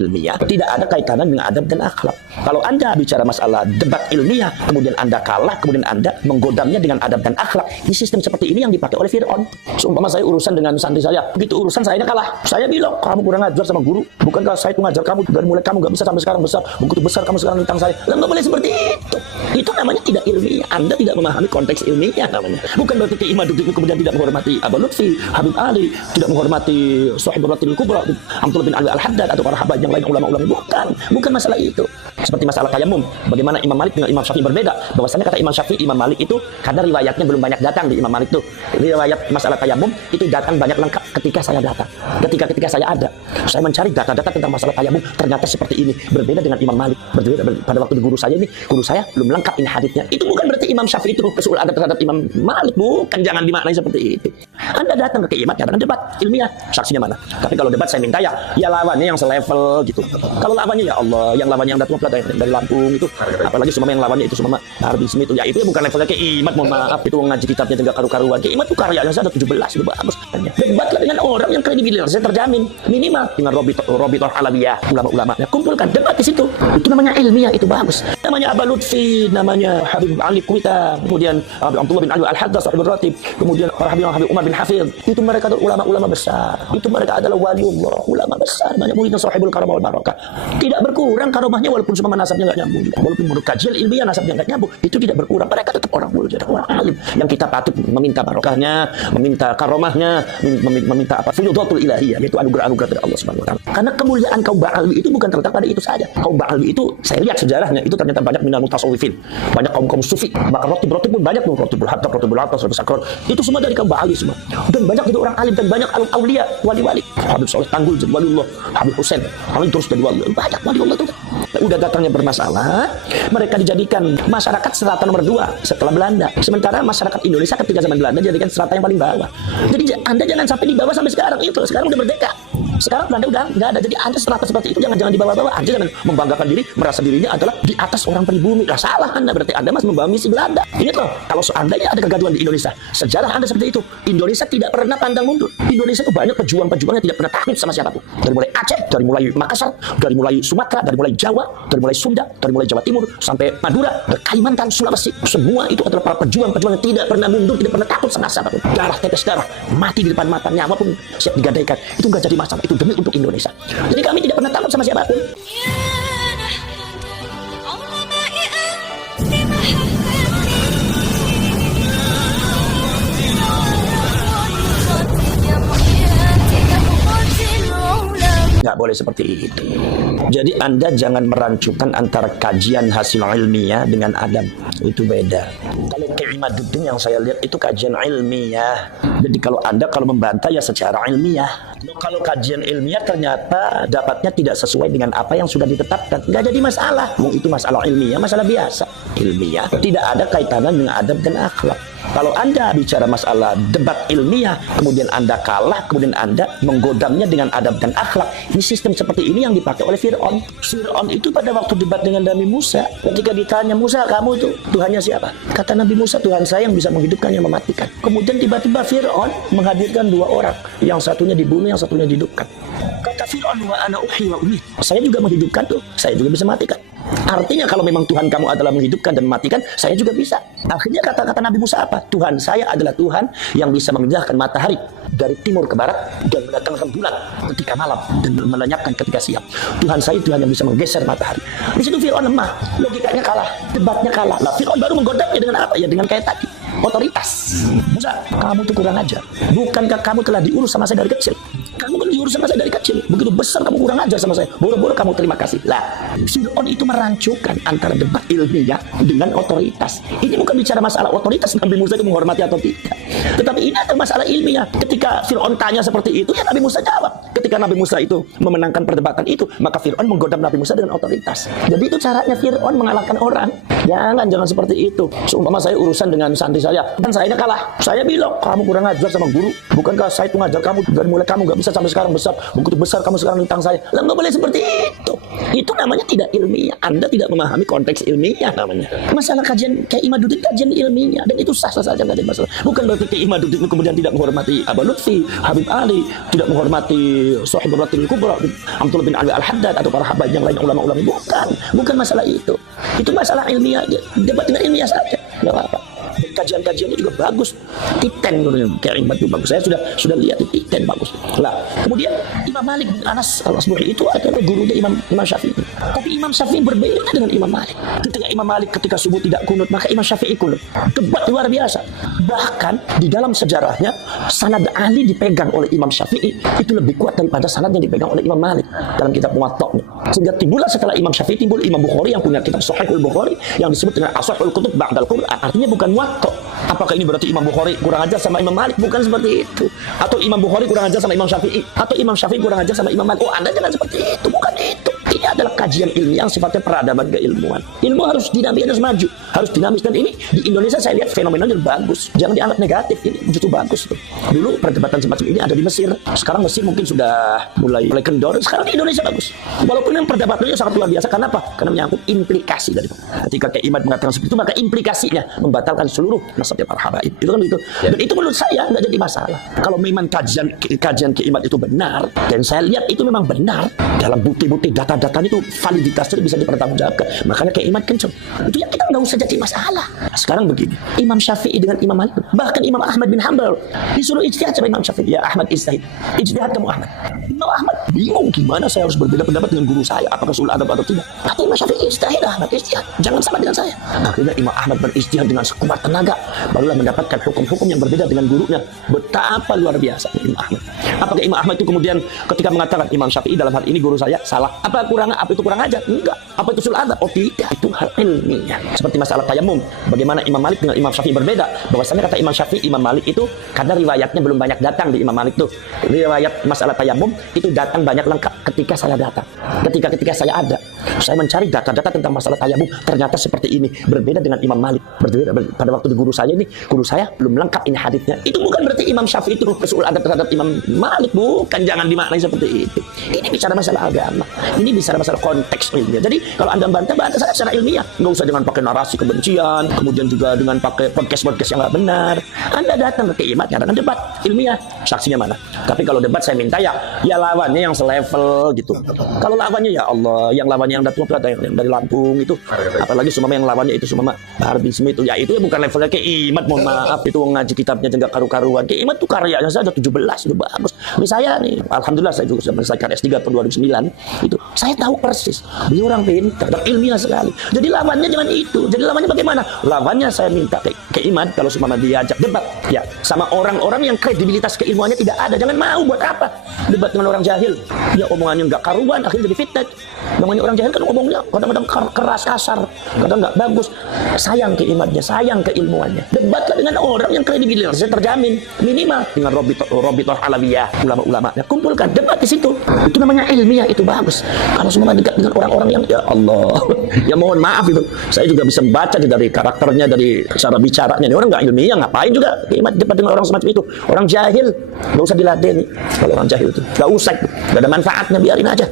ilmiah tidak ada kaitannya dengan adab dan akhlak. Kalau Anda bicara masalah debat ilmiah, kemudian Anda kalah, kemudian Anda menggodamnya dengan adab dan akhlak, ini sistem seperti ini yang dipakai oleh Fir'aun. Seumpama saya urusan dengan santri saya, begitu urusan saya kalah, saya bilang, kamu kurang ajar sama guru, bukankah saya itu ngajar kamu dari mulai kamu gak bisa sampai sekarang besar, begitu besar kamu sekarang tentang saya. Lah, nggak boleh seperti itu. Itu namanya tidak ilmiah. Anda tidak memahami konteks ilmiah namanya. Bukan berarti Kiai Imaduddin kemudian tidak menghormati Aba Lutfi, Habib Ali, tidak menghormati Sahibul Ratil Kubra, Abdullah bin Ali Al-Haddad atau para habaib yang lain ulama-ulama. Bukan masalah itu. Seperti masalah tayamum, bagaimana Imam Malik dengan Imam Syafi'i berbeda. Bahwasanya kata Imam Syafi'i, Imam Malik itu karena riwayatnya belum banyak datang di Imam Malik itu. Riwayat masalah tayamum itu datang banyak lengkap ketika saya datang. Ketika saya ada, saya mencari data-data tentang masalah tayamum, ternyata seperti ini. Berbeda dengan Imam Malik. Berbeda pada waktu di guru saya belum lengkap ini haditsnya. Itu bukan berarti Imam Syafi'i itu kesul adab terhadap Imam Malik, bukan, jangan dimaknai seperti itu. Anda datang ke kiamat katakan debat ilmiah, saksinya mana? Tapi kalau debat saya minta ya lawannya yang selevel gitu. Kalau lawannya ya Allah, yang lawannya yang datang dari Lampung itu, apalagi semua yang lawannya itu semua Arbismi itu, ya itu bukan levelnya Kiai Imad, mohon maaf, itu ngaji kitabnya juga karu-karuan. Kiai Imad itu karyanya ada 17, itu bagus. Debatlah dengan orang yang kredibilitasnya terjamin minimal dengan Robitoh Alawiyah, ulama-ulama. Ya, kumpulkan debat di situ. Itu namanya ilmiah, itu bagus. Namanya Aba Lutfi, namanya Habib Ali Kuita, kemudian Abdullah bin Ali Al-Haddad, Sahibul Ratib, kemudian Habib Umar bin Hafidh. Itu mereka adalah ulama-ulama besar. Itu mereka adalah waliullah, ulama besar, banyak muridnya Sahibul Karamah wal Barakah. Tidak berkurang karomahnya walaupun semua nasabnya enggak nyambung. Walaupun menurut kajian ilmiah nasabnya enggak nyambung, itu tidak berkurang. Mereka tetap orang mulia, orang alim yang kita patut meminta barokahnya, meminta karomahnya, meminta apa? Fuyudhatul ilahiyah, yaitu anugerah-anugerah dari Allah Subhanahu wa taala. Karena kemuliaan kaum Ba'alwi itu bukan terletak pada itu saja. Kaum Ba'alwi itu saya lihat sejarahnya itu ternyata banyak minal mutasawwifin, banyak kaum sufi, bahkan rotib pun banyak, rotibul hatta, rotibul atas, rotibul sakron, itu semua dari kaum Ba'alwi semua. Dan banyak itu orang alim dan banyak aulia, wali-wali. Habib Saleh Tanggul jadi waliullah, Habib Husain, terus jadi wali. Banyak waliullah itu. Udah datangnya bermasalah, mereka dijadikan masyarakat strata nomor 2 setelah Belanda. Sementara masyarakat Indonesia ketika zaman Belanda dijadikan strata yang paling bawah. Jadi Anda jangan sampai di bawah sampai sekarang itu. Sekarang udah merdeka. Sekarang Belanda udah nggak ada. Jadi Anda strata seperti itu jangan di bawah-bawah. Anda jangan membanggakan diri, merasa dirinya adalah di atas orang pribumi. Nah, salah Anda, berarti Anda masih membawa misi Belanda. Ingat loh, kalau seandainya ada kegaduhan di Indonesia, sejarah Anda seperti itu. Indonesia tidak pernah pandang mundur. Indonesia itu banyak pejuang-pejuang yang tidak pernah takut sama siapapun. Dari mulai Aceh, dari mulai Makassar, dari mulai Sumatera, dari mulai Jawa, dari mulai Sunda, dari mulai Jawa Timur sampai Madura, Kalimantan, Sulawesi. Semua itu adalah para pejuang-pejuang yang tidak pernah mundur, tidak pernah takut sama siapapun. Darah, tetes darah, mati di depan mata, nyawa pun siap digadaikan. Itu nggak jadi masalah. Itu demi untuk Indonesia. Jadi kami tidak pernah takut sama siapapun. Nggak boleh seperti itu. Jadi Anda jangan merancukan antara kajian hasil ilmiah dengan adab. Itu beda. Kalau Kiai Imaduddin yang saya lihat itu kajian ilmiah. Jadi kalau Anda membantah ya secara ilmiah. Kalau kajian ilmiah ternyata dapatnya tidak sesuai dengan apa yang sudah ditetapkan, nggak jadi masalah. Itu masalah ilmiah, masalah biasa. Ilmiah tidak ada kaitannya dengan adab dan akhlak. Kalau Anda bicara masalah debat ilmiah, kemudian Anda kalah, kemudian Anda menggodamnya dengan adab dan akhlak, ini sistem seperti ini yang dipakai oleh Fir'aun. Fir'aun itu pada waktu debat dengan Nabi Musa, ketika ditanya, Musa, kamu itu Tuhannya siapa? Kata Nabi Musa, Tuhan saya yang bisa menghidupkan, yang mematikan. Kemudian tiba-tiba Fir'aun menghadirkan 2 orang, yang satunya dibunuh, yang satunya dihidupkan. Kata Fir'aun, wa ana uhyi wa umit. Saya juga menghidupkan tuh, saya juga bisa matikan. Artinya kalau memang Tuhan kamu adalah menghidupkan dan mematikan, saya juga bisa. Akhirnya kata-kata Nabi Musa apa? Tuhan saya adalah Tuhan yang bisa memindahkan matahari dari timur ke barat dan mendatangkan bulan ketika malam dan melenyapkan ketika siang. Tuhan saya Tuhan yang bisa menggeser matahari. Di situ Fir'aun lemah, logikanya kalah, debatnya kalah. Nah, Fir'aun baru menggodamnya dengan apa? Ya dengan kayak tadi, otoritas. Musa, kamu tuh kurang ajar. Bukankah kamu telah diurus sama saya dari kecil? Kamu kan diurus sama saya dari kecil. Begitu besar kamu kurang ajar sama saya. Boro-boro kamu terima kasih. Lah, Fir'aun itu merancukan antara debat ilmiah dengan otoritas. Ini bukan bicara masalah otoritas Nabi Musa itu menghormati atau tidak. Tetapi ini adalah masalah ilmiah. Ketika Fir'aun tanya seperti itu, ya Nabi Musa jawab. Ketika Nabi Musa itu memenangkan perdebatan itu, maka Fir'aun menggodam Nabi Musa dengan otoritas. Jadi itu caranya Fir'aun mengalahkan orang. Jangan seperti itu. Seumpama saya urusan dengan santri saya, dan saya kalah. Saya bilang, kamu kurang ajar sama guru. Bukankah saya itu ngajar kamu dari mulai kamu gak bisa sampai sekarang besar, begitu besar kamu sekarang tentang saya. Lah, nggak boleh seperti itu. Itu namanya tidak ilmiah. Anda tidak memahami konteks ilmiah namanya. Masalah kajian Kiai Imaduddin kajian ilmiah, dan itu sah-sah saja, nggak ada masalah. Bukan berarti Kiai Imaduddin kemudian tidak menghormati Aba Lutfi, Habib Ali, tidak menghormati Sahib Ratil Kubra, Abdullah bin Ali Al-Haddad atau para habaib yang lain ulama-ulama. Bukan masalah itu. Itu masalah ilmiah aja. Debat dengan ilmiah saja. Enggak apa-apa. Kajian-kajiannya juga bagus. Titen kayak itu bagus. Saya sudah lihat itu titen bagus. Lah, kemudian Imam Malik bin Anas Al-Asbuhi itu adalah gurunya Imam Syafi'i. Tapi Imam Syafi'i berbeda dengan Imam Malik. Ketika Imam Malik ketika subuh tidak kunut, maka Imam Syafi'i kunut. Debat luar biasa. Bahkan di dalam sejarahnya sanad Ali dipegang oleh Imam Syafi'i itu lebih kuat daripada sanad yang dipegang oleh Imam Malik dalam kitab Muwatta'nya. Sehingga timbullah setelah Imam Syafi'i timbul Imam Bukhari yang punya kitab Sahihul Bukhari yang disebut dengan Ashahul Kutub Ba'dal Qur'an. Artinya bukan Muwatta'. Apakah ini berarti Imam Bukhari kurang ajar sama Imam Malik? Bukan seperti itu. Atau Imam Bukhari kurang ajar sama Imam Syafi'i, atau Imam Syafi'i kurang ajar sama Imam Malik. Oh, Anda jangan seperti itu. Bukan itu. Ini adalah kajian ilmiah yang sifatnya peradaban keilmuan. Ilmu harus dinamis, harus maju, harus dinamis. Dan ini di Indonesia saya lihat fenomenanya bagus. Jangan dianggap negatif. Ini justru bagus tuh. Dulu perdebatan semacam ini ada di Mesir. Sekarang Mesir mungkin sudah mulai kendor. Sekarang di Indonesia bagus. Walaupun yang perdebatannya sangat luar biasa. Kenapa? Karena menyangkut implikasi dari itu. Ketika Kiai Imad mengatakan seperti itu, maka implikasinya membatalkan seluruh nasabnya para habaib. Itu kan begitu. Dan itu menurut saya nggak jadi masalah. Kalau memang kajian Kiai Imad itu benar, dan saya lihat itu memang benar dalam bukti-bukti data-datanya itu validitasnya bisa dipertanggungjawabkan. Makanya Kiai Imad kenceng. Itu yang kita nggak usah jadi masalah. Sekarang begini, Imam Syafi'i dengan Imam Malik, bahkan Imam Ahmad bin Hanbal disuruh ijtihad sama Imam Syafi'i. Ya Ahmad ijtihad. Ijtihad kamu Ahmad. Imam Ahmad bingung gimana saya harus berbeda pendapat dengan guru saya, apakah sul adab atau tidak. Kata Imam Syafi'i ijtihad, Ahmad ijtihad. Jangan sama dengan saya. Akhirnya Imam Ahmad berijtihad dengan sekuat tenaga, barulah mendapatkan hukum-hukum yang berbeda dengan gurunya. Betapa luar biasa Imam Ahmad. Apakah Imam Ahmad itu kemudian ketika mengatakan Imam Syafi'i dalam hal ini guru saya salah? Apa itu kurang ajar? Enggak. Apa itu sul adab? Oh tidak. Itu hal ilmiah. Seperti masalah tayamum. Bagaimana Imam Malik dengan Imam Syafi'i berbeda? Bahwasanya kata Imam Syafi'i, Imam Malik itu karena riwayatnya belum banyak datang di Imam Malik tuh. Riwayat masalah tayamum itu datang banyak lengkap ketika saya datang. Ketika saya ada. Saya mencari data-data tentang masalah tayamum, ternyata seperti ini. Berbeda dengan Imam Malik. Berbeda pada waktu di guru saya belum lengkap ini haditsnya. Itu bukan berarti Imam Syafi'i itu usul adab terhadap Imam Malik, bukan, jangan dimaknai seperti itu. Ini bicara masalah agama. Ini bicara masalah konteks ilmiah. Jadi kalau Anda bantah saya secara ilmiah, nggak usah dengan pakai narasi kebencian, kemudian juga dengan pakai podcast yang nggak benar. Anda datang ke Imad, ngadakan debat ilmiah, saksinya mana? Tapi kalau debat saya minta ya lawannya yang selevel gitu. Kalau lawannya ya Allah, yang lawannya yang datang yang dari Lampung itu, apalagi semua yang lawannya itu semua Bahar bin Smith itu, ya itu ya bukan levelnya ke Imad, mohon maaf, itu ngaji kitabnya juga karu-karuan. Ke Imad tuh karyanya saya ada 17, itu bagus. Ini saya nih, alhamdulillah saya juga sudah menyelesaikan S3 tahun 2009 itu. Saya tahu persis, dia orang pintar dan ilmiah sekali. Jadi lawannya jangan itu. Jadi lawannya bagaimana? Lawannya saya minta ke Imad kalau semua diajak debat ya sama orang-orang yang kredibilitas keilmuannya tidak ada. Jangan mau, buat apa debat dengan orang jahil? Ya omongannya nggak karuan, akhirnya jadi fitnah. Namanya orang jahil kan ngomongnya kadang-kadang keras, kasar, kadang nggak bagus. Sayang ke Imadnya, sayang ke ilmuannya. Debatlah dengan orang yang kredibilitasnya terjamin, minimal dengan Robitoh Alawiyah, ulama-ulamanya. Kumpulkan, debat di situ. Itu namanya ilmiah, itu bagus. Kalau semua dekat dengan orang-orang yang ya Allah, ya mohon maaf itu. Saya juga bisa membaca dari karakternya, dari cara bicaranya. Ini orang nggak ilmiah, ngapain juga Imad debat dengan orang semacam itu? Orang jahil, nggak usah diladeni. Kalau orang jahil itu nggak usah, nggak ada manfaatnya, biarin aja.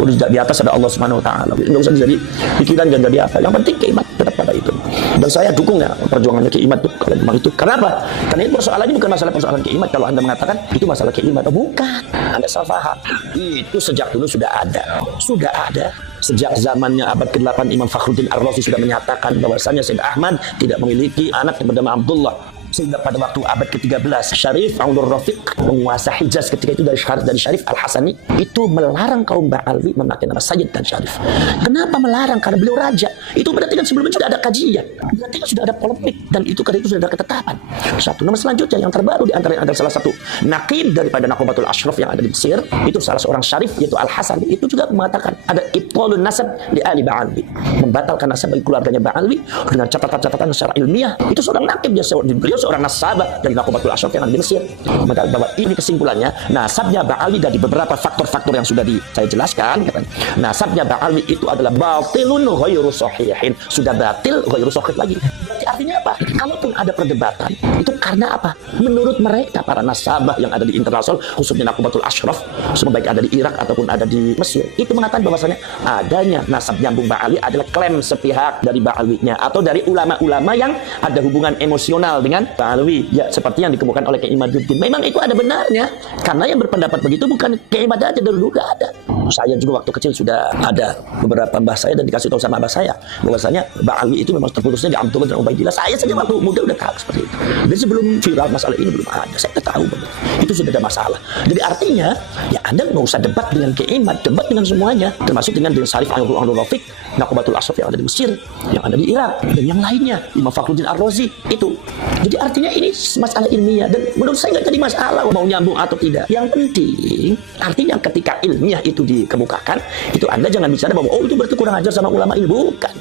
Udah di atas ada Allah Subhanahu Wa Taala, nggak usah jadi pikiran dan jadi apa. Yang penting Imad tetap pada itu. Dan saya dukung ya perjuangannya Imad tuh kalau memang itu. Kenapa? Karena ini persoalannya bukan masalah persoalan Imad. Kalau Anda mengatakan itu masalah Imad, oh, bukan. Anda salah paham. Itu sejak dulu sudah ada. Sejak zamannya abad ke-8 Imam Fakhruddin Ar-Razi sudah menyatakan bahwasanya Sayyid Ahmad tidak memiliki anak yang bernama Abdullah. Sehingga pada waktu abad ke-13 Syarif Abdul Rafiq, penguasa Hijaz ketika itu dari Syarif Al-Hasani, itu melarang kaum Ba'alwi memakai nama Sayyid dan Syarif. Kenapa melarang? Karena beliau raja. Itu berarti kan sebelumnya sudah ada kajian, berarti kan sudah ada polemik, dan itu karena itu sudah ada ketetapan. Satu nama selanjutnya yang terbaru di antara ada salah satu naqib daripada Nakobatul Ashraf yang ada di Mesir, itu salah seorang Syarif yaitu Al-Hasani, itu juga mengatakan ada ibtalun nasab di ahli Ba'alwi, membatalkan nasab bagi keluarganya Ba'alwi dengan catatan-catatan secara ilmiah. Itu seorang naqib, beliau seorang nasabah dari Nakobatul Ashraf yang ada di Mesir. Bahwa ini kesimpulannya, nasabnya Ba'alwi dari beberapa faktor-faktor yang sudah saya jelaskan, katanya, nasabnya Ba'alwi itu adalah batilun ghairu sahihin, sudah batil ghairu sahih lagi. Berarti artinya apa? Kalaupun ada perdebatan, itu karena apa? Menurut mereka, para nasabah yang ada di internasional, khususnya Nakubatul Ashraf, semua baik ada di Irak ataupun ada di Mesir, itu mengatakan bahwasanya adanya nasab nyambung Ba'ali adalah klaim sepihak dari Ba'alwinya atau dari ulama-ulama yang ada hubungan emosional dengan Ba'alwi, ya seperti yang dikemukakan oleh Kiai Imaduddin. Memang itu ada benarnya, karena yang berpendapat begitu bukan Kiai Imad aja, dulu ada. Saya juga waktu kecil sudah ada beberapa mbah saya dan dikasih tahu sama mbah saya bahwasanya Ba'alwi itu memang terputusnya di Abdullah dan Ubaidillah. Saya saja waktu muda udah tahu seperti itu. Dan sebelum viral masalah ini belum ada, saya udah tahu banget. Itu sudah ada masalah. Jadi artinya ya Anda nggak usah debat dengan Kiai Imad, debat dengan semuanya, termasuk dengan Syarif Abdul Rafiq, Nakubatul Ashraf yang ada di Mesir, yang ada di Irak, dan yang lainnya, Imam Fakhruddin Ar-Razi itu. Jadi artinya ini masalah ilmiah dan menurut saya nggak jadi masalah mau nyambung atau tidak. Yang penting artinya ketika ilmiah itu dikemukakan, itu Anda jangan bicara bahwa oh itu berarti kurang ajar sama ulama ilmu. Bukan.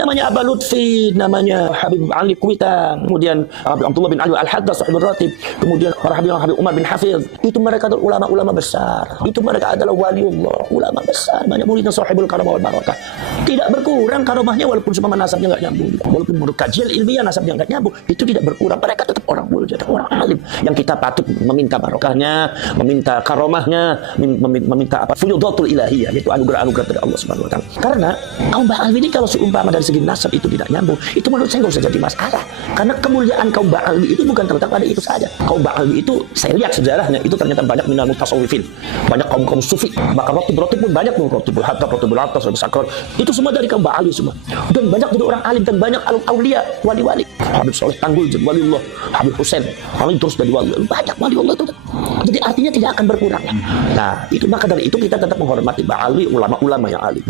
Namanya Aba Lutfi, namanya Habib Ali Kuitang, kemudian Abdullah bin Ali Al-Haddad Sahibul Ratib, kemudian para Habib Umar bin Hafiz. Itu mereka adalah ulama-ulama besar. Itu mereka adalah waliullah, ulama besar, banyak muridnya Sahibul Karamah wal Barakah. Tidak berkurang karomahnya walaupun semua nasabnya nggak nyambung. Walaupun menurut kajian ilmiah nasabnya nggak nyambung, itu tidak berkurang. Mereka tetap orang mulia, orang alim yang kita patut meminta barokahnya, meminta karomahnya, meminta apa? Fuyudatul ilahiyah, yaitu anugerah-anugerah dari Allah Subhanahu wa taala. Karena kaum Ba'alwi ini kalau seumpama dari segi nasab itu tidak nyambung, itu menurut saya nggak usah jadi masalah. Karena kemuliaan kaum Ba'alwi itu bukan terletak pada itu saja. Kaum Ba'alwi itu saya lihat sejarahnya itu ternyata banyak minal mutasawwifin, banyak kaum sufi, bahkan rotib pun banyak, rotibul hatta, rotibul atas, sakron. Itu semua dari kaum Ba'alwi semua. Dan banyak dari orang alim dan banyak aulia, wali-wali. Habib Soleh Tanggul jadi waliullah, Habib Husain paling terus dari wali. Banyak waliullah itu. Jadi artinya tidak akan berkurang. Nah, itu maka dari itu kita tetap menghormati Ba'alwi, ulama-ulama yang alim.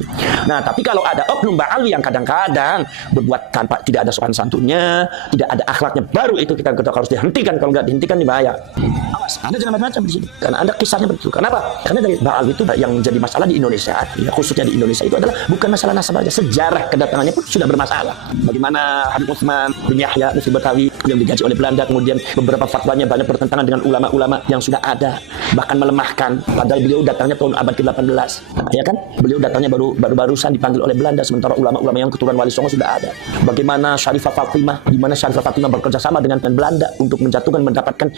Nah, tapi kalau ada oknum Ba'alwi yang kadang-kadang berbuat tanpa tidak ada sopan santunnya, tidak ada akhlaknya, baru itu kita harus dihentikan. Kalau nggak dihentikan dibahaya. Awas, Anda jangan macam-macam di sini. Karena Anda kisahnya betul. Kenapa? Karena dari Ba'alwi itu yang menjadi masalah di Indonesia, ya khususnya di Indonesia itu adalah bukan masalah nasab saja, sejarah kedatangannya pun sudah bermasalah. Bagaimana Habib Utsman bin Yahya Mufti Betawi yang digaji oleh Belanda, kemudian beberapa fatwanya banyak bertentangan dengan ulama-ulama yang sudah ada, bahkan melemahkan. Padahal beliau datangnya tahun abad ke-18, ya kan? Beliau datangnya baru-barusan dipanggil oleh Belanda, sementara ulama-ulama yang keturunan Wali Songo sudah ada. Bagaimana Syarifah Fatimah, di mana Syarifah Fatimah bekerja sama dengan Belanda untuk menjatuhkan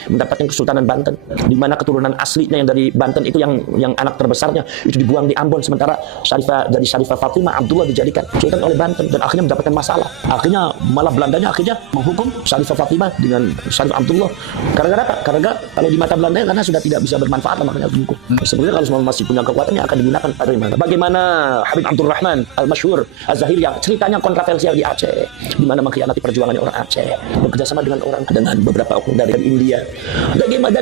mendapatkan Kesultanan Banten, di mana keturunan aslinya yang dari Banten itu yang anak terbesarnya itu dibuang di Ambon, sementara Syarifah Fatimah Abdullah dijadikan sultan oleh Banten dan akhirnya mendapatkan masalah. Akhirnya malah Belandanya akhirnya menghukum Syarifah Fatimah dengan Syarif Abdullah. Karena apa? Karena kalau di mata Belanda karena sudah tidak bisa bermanfaat, makanya dihukum. Sebenarnya kalau semua masih punya kekuatan yang akan digunakan bagaimana? Bagaimana Habib Abdurrahman Al-Masyhur Az-Zahiri yang ceritanya kontroversial di Aceh, di mana mengkhianati perjuangannya orang Aceh, bekerjasama dengan beberapa oknum dari India.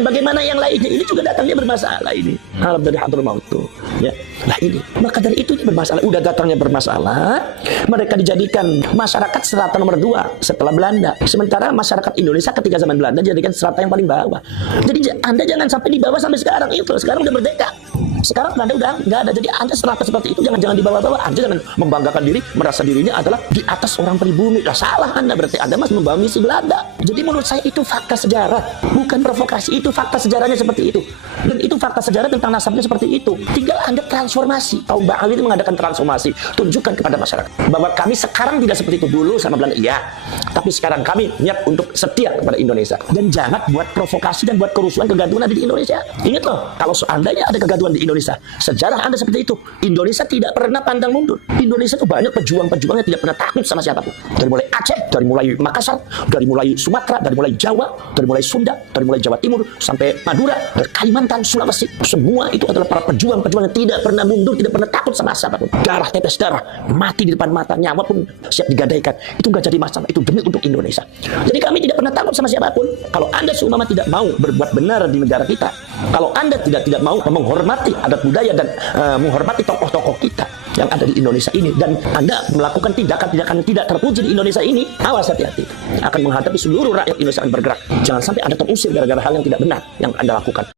Bagaimana yang lainnya ini juga datangnya bermasalah ini. Arab dari Hadramaut tuh, ya. Nah ini, maka dari itu bermasalah. Udah datangnya bermasalah, mereka dijadikan masyarakat strata nomor 2 setelah Belanda. Sementara masyarakat Indonesia ketika zaman Belanda dijadikan strata yang paling bawah. Jadi Anda jangan sampai di bawah sampai sekarang itu. Sekarang udah merdeka. Sekarang Belanda udah nggak ada. Jadi Anda strata seperti itu jangan dibawa-bawa. Anda jangan membanggakan diri, merasa dirinya adalah di atas orang pribumi. Lah salah Anda, berarti Anda masih membawa misi Belanda. Jadi menurut saya itu fakta sejarah, bukan provokasi. Itu fakta sejarahnya seperti itu. Dan itu fakta sejarah tentang nasabnya seperti itu. Tinggal Anda transformasi. Kaum Ba'alwi itu mengadakan transformasi. Tunjukkan kepada masyarakat bahwa kami sekarang tidak seperti itu dulu sama Belanda. Iya. Tapi sekarang kami niat untuk setia kepada Indonesia. Dan jangan buat provokasi dan buat kerusuhan, kegaduhan ada di Indonesia. Ingat loh, kalau seandainya ada kegaduhan di Indonesia, sejarah Anda seperti itu. Indonesia tidak pernah pandang mundur. Indonesia itu banyak pejuang-pejuang yang tidak pernah takut sama siapapun. Dari mulai Aceh, dari mulai Makassar, dari mulai Sumatera, dari mulai Jawa, dari mulai Sunda, dari mulai Jawa Timur, sampai Madura, dari Kalimantan, Sulawesi. Semua itu adalah para pejuang-pejuang yang tidak pernah mundur, tidak pernah takut sama siapapun. Darah, tetes darah, mati di depan mata, nyawa pun siap digadaikan. Itu nggak jadi masalah. Itu demi untuk Indonesia. Jadi kami tidak pernah takut sama siapapun. Kalau Anda seumpama tidak mau berbuat benar di negara kita, kalau Anda tidak mau menghormati adat budaya dan menghormati tokoh-tokoh kita yang ada di Indonesia ini, dan Anda melakukan tindakan-tindakan yang tidak terpuji di Indonesia ini, awas hati-hati. Akan menghadapi seluruh rakyat Indonesia yang bergerak. Jangan sampai Anda terusir gara-gara hal yang tidak benar yang Anda lakukan.